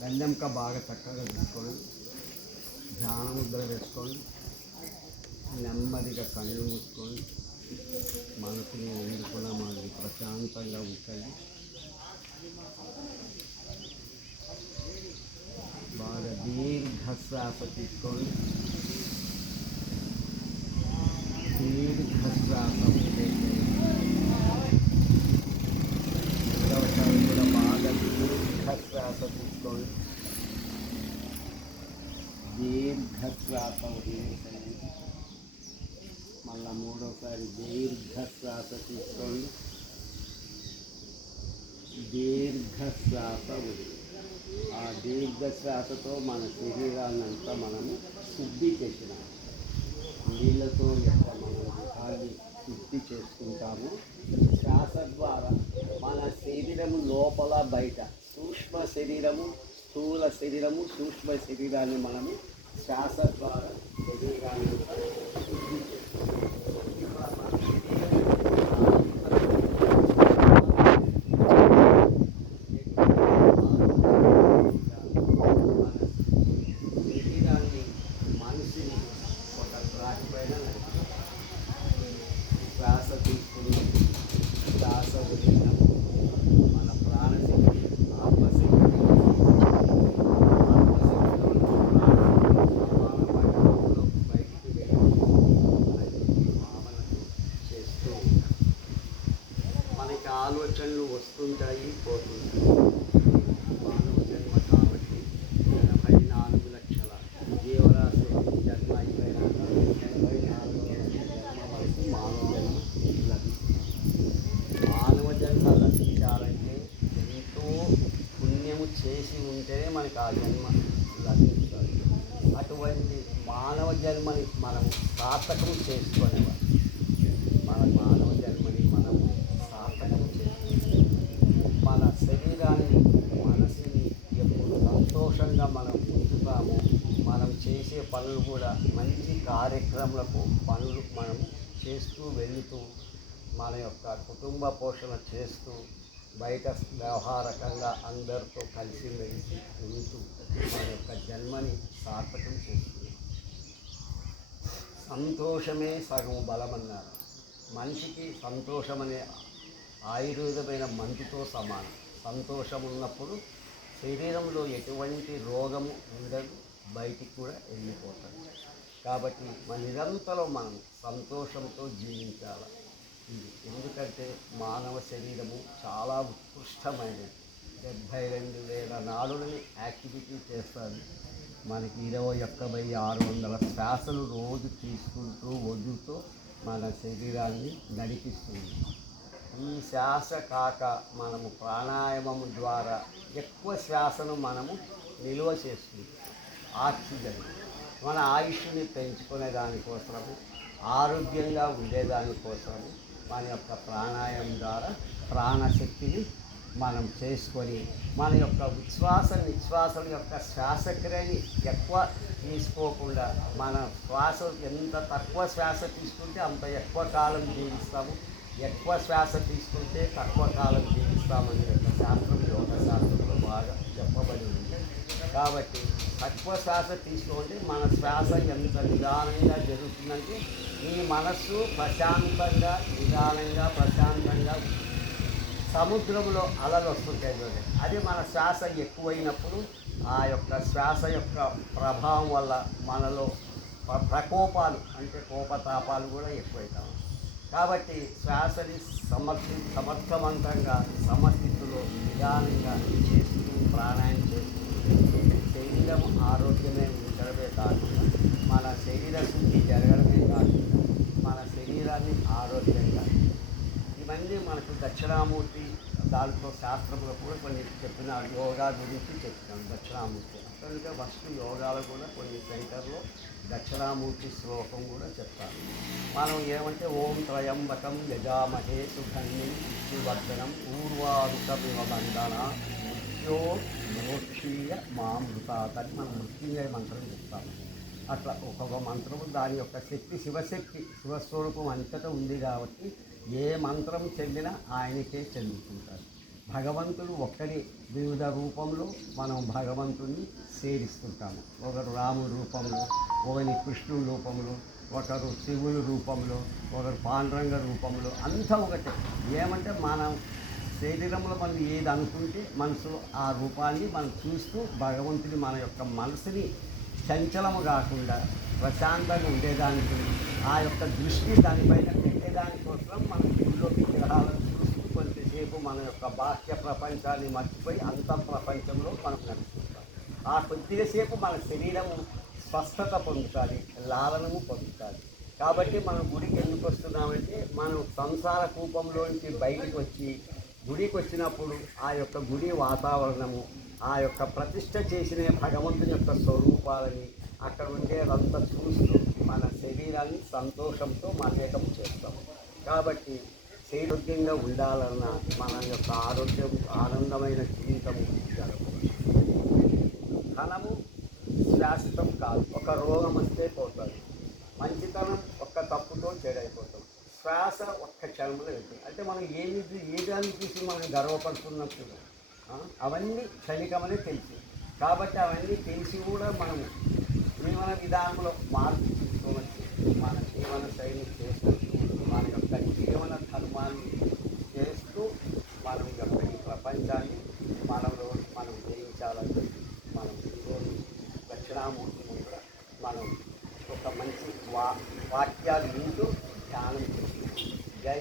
వెన్నెముక బాగా చక్కగా తీసుకొని ధ్యాన ముద్ర వేసుకొని నెమ్మదిగా కళ్ళు మూసుకొని మనసుని ఎందుకున్న మనకి ప్రశాంతంగా ఉంటుంది. బాగా దీర్ఘ శ్వాస తీసుకొని దీర్ఘ శ్వాస రెండవసారి కూడా బాగా దీర్ఘ శ్వాస తీసుకొని దీర్ఘ శ్వాస వదిలేసేయండి. మళ్ళా మూడోసారి దీర్ఘ శ్వాస తీసుకొని దీర్ఘ శ్వాస వదిలి ఆ దీర్ఘ శ్వాసతో మన శరీరాన్నంతా మనము శుద్ధి చేసినాము. నీళ్ళతో ఎట్లా మనం గాలి శుద్ధి చేసుకుంటాము, శ్వాస ద్వారా మన శరీరము లోపల బయట సూక్ష్మ శరీరము స్థూల శరీరము సూక్ష్మ శరీరాన్ని మనము శ్వాస ద్వారా శరీరాన్ని శుద్ధి శరీరాన్ని మనిషిని ఒక ట్రాక్ పైన శ్వాస తీసుకుని శ్వాస వదిలినప్పుడు మన ప్రాణశక్తి ఆత్మశక్తి బయటికి వెళ్ళి భావనలు చేస్తూ మనకి ఆలోచనలు వస్తుంటాయి పోతుంటాయి. మానవ జన్మ కాబట్టి 84 లక్షల జీవరాశి జన్మ అయిపోయినాక 84వ జన్మ వరకు మానవ జన్మ లభిస్తుంది. మానవ జన్మ లభించాలంటే ఎంతో పుణ్యము చేసి ఉంటేనే మనకు ఆ జన్మ లభిస్తుంది. అటువంటి మానవ జన్మని మనము సార్థకం చేసుకునేవారు. మన మానవ జన్మని మనము సార్థకం చేసుకునే మన శరీరాన్ని మనసుని ఎప్పుడు సంతోషంగా మనం ఉంచుతామో మనం చేసే పనులు కూడా మంచి కార్యక్రమాలకు పనులు మనం చేస్తూ వెళుతూ మన యొక్క కుటుంబ పోషణ చేస్తూ బయట వ్యవహారకంగా అందరితో కలిసిమెలిసి ఉంటూ మన యొక్క జన్మని సార్థకం చేస్తుంది. సంతోషమే సగం బలమన్నారు. మనిషికి సంతోషం అనే ఆయుర్వేదమైన మందుతో సమానం. సంతోషం ఉన్నప్పుడు శరీరంలో ఎటువంటి రోగము ఉండదు, బయటికి కూడా వెళ్ళిపోతుంది. కాబట్టి మన నిరంతరం మనం సంతోషంతో జీవించాలి. ఇది ఎందుకంటే మానవ శరీరము చాలా ఉత్కృష్టమైనది. 72,000 నాడులని యాక్టివిటీ చేస్తుంది. మనకి 21,600 శ్వాసలు రోజు తీసుకుంటూ వదులుతూ మన శరీరాన్ని నడిపిస్తుంది. ఈ శ్వాస కాక మనము ప్రాణాయామం ద్వారా ఎక్కువ శ్వాసను మనము నిల్వ చేస్తుంది. ఆక్సిజన్ మన ఆయుష్ని పెంచుకునే దానికోసము, ఆరోగ్యంగా ఉండేదానికోసము మన యొక్క ప్రాణాయామం ద్వారా ప్రాణశక్తిని మనం చేసుకొని మన యొక్క ఉచ్ఛ్వాస నిశ్వాసల యొక్క శ్వాసక్రియని ఎక్కువ తీసుకోకుండా మన శ్వాస ఎంత తక్కువ శ్వాస తీసుకుంటే అంత ఎక్కువ కాలం జీవిస్తాము, ఎక్కువ శ్వాస తీసుకుంటే తక్కువ కాలం జీవిస్తామని యొక్క శాస్త్రం యోగ శాస్త్రంలో బాగా చెప్పబడి ఉంది. కాబట్టి తక్కువ శ్వాస తీసుకుంటే మన శ్వాస ఎంత నిదానంగా జరుగుతుందంటే మీ మనస్సు ప్రశాంతంగా నిదానంగా ప్రశాంతంగా సముద్రంలో అలలు వస్తుంటాయి చూడండి. అది మన శ్వాస ఎక్కువైనప్పుడు ఆ యొక్క శ్వాస యొక్క ప్రభావం వల్ల మనలో ప్రకోపాలు అంటే కోపతాపాలు కూడా ఎక్కువవుతాయి. కాబట్టి శ్వాసని సమర్థవంతంగా సమస్థితిలో నిదానంగా చేస్తూ ప్రాణాయామం చేస్తూ శరీరం ఆరోగ్యమే ఉండడమే కాకుండా మన శరీర శుద్ధి జరగడమే కాకుండా మన శరీరాన్ని ఆరోగ్యంగా ఇవన్నీ మనకు దక్షిణామూర్తి దాంట్లో శాస్త్రంలో కూడా కొన్ని చెప్పిన యోగా గురించి చెప్పినాం. దక్షిణామూర్తి అక్కడికే ఫస్ట్ యోగాలు కూడా కొన్ని సెంటర్లో దక్షిణామూర్తి శ్లోకం కూడా చెప్తారు. మనం ఏమంటే ఓం త్రయంబకం యజామహే సుగంధిం సువర్ధనం ఊర్వారుకమివ బంధన మృత్యో మోక్షీయ మామృతాతని మనం మృత్యుంజయ మంత్రం చెప్తాము. అట్లా ఒక్కొక్క మంత్రము దాని యొక్క శక్తి శివశక్తి శివస్వరూపం అంతటా ఉంది కాబట్టి ఏ మంత్రం చెందినా ఆయనకే చెందుతుంటారు. భగవంతుడు ఒక్కడే. వివిధ రూపంలో మనం భగవంతుని సేవిస్తుంటాము. ఒకరు రాముడి రూపంలో, ఒకరి కృష్ణుడి రూపంలో, ఒకరు శివుని రూపంలో, ఒకరు పాండురంగ రూపంలో, అంతా ఒకటే. ఏమంటే మనం శరీరంలో మనం ఏది అనుకుంటే మనసులో ఆ రూపాన్ని మనం చూస్తూ భగవంతుని మన యొక్క మనసుని చంచలము కాకుండా ప్రశాంతంగా ఉండేదానికి, ఆ యొక్క దృష్టి దానిపైన పెట్టేదానికోసం మనం గుళ్ళో విగ్రహాలను చూస్తూ కొంతసేపు మన యొక్క బాహ్య ప్రపంచాన్ని మర్చిపోయి అంతః ప్రపంచంలో మనం నడుస్తుంటాం. ఆ కొద్దిగా సేపు మన శరీరము స్వస్థత పొందుతుంది, లాలనము పొందుతుంది. కాబట్టి మనం గుడికి ఎందుకు వస్తున్నామంటే మనం సంసార కూపంలోంచి బయటకు వచ్చి గుడికి వచ్చినప్పుడు ఆ యొక్క గుడి వాతావరణము, ఆ యొక్క ప్రతిష్ట చేసిన భగవంతుని యొక్క స్వరూపాలని అక్కడ ఉండేదంతా చూస్తూ మన శరీరాన్ని సంతోషంతో మమేకం చేస్తాం. కాబట్టి ఆరోగ్యంగా ఉండాలన్న మన యొక్క ఆరోగ్యం ఆనందమైన జీవితము జరగదు. ధనము శాశ్వతం కాదు. ఒక రోగం వస్తే పోతుంది. మంచితనం ఒక్క తప్పుతో చెడైపోతాం. శ్వాస ఒక్క క్షణంలో వెళ్తుంది. అంటే మనం ఏ దాన్ని చూసి మనం గర్వపడుతున్నట్టు అవన్నీ క్షణికమనే తెలుసు. కాబట్టి అవన్నీ తెలిసి కూడా మనం జీవన విధానంలో మార్పు తీసుకోవచ్చు. మన జీవన శైలి చేస్తూ మన యొక్క జీవన ధర్మాన్ని చేస్తూ మనం యొక్క ఈ ప్రపంచాన్ని మనలో మనం జయించాలని మనం ఈరోజు దక్షిణామూర్తి కూడా మనం ఒక మంచి వాక్యాలు వింటూ ధ్యానం చేస్తున్నాం. జై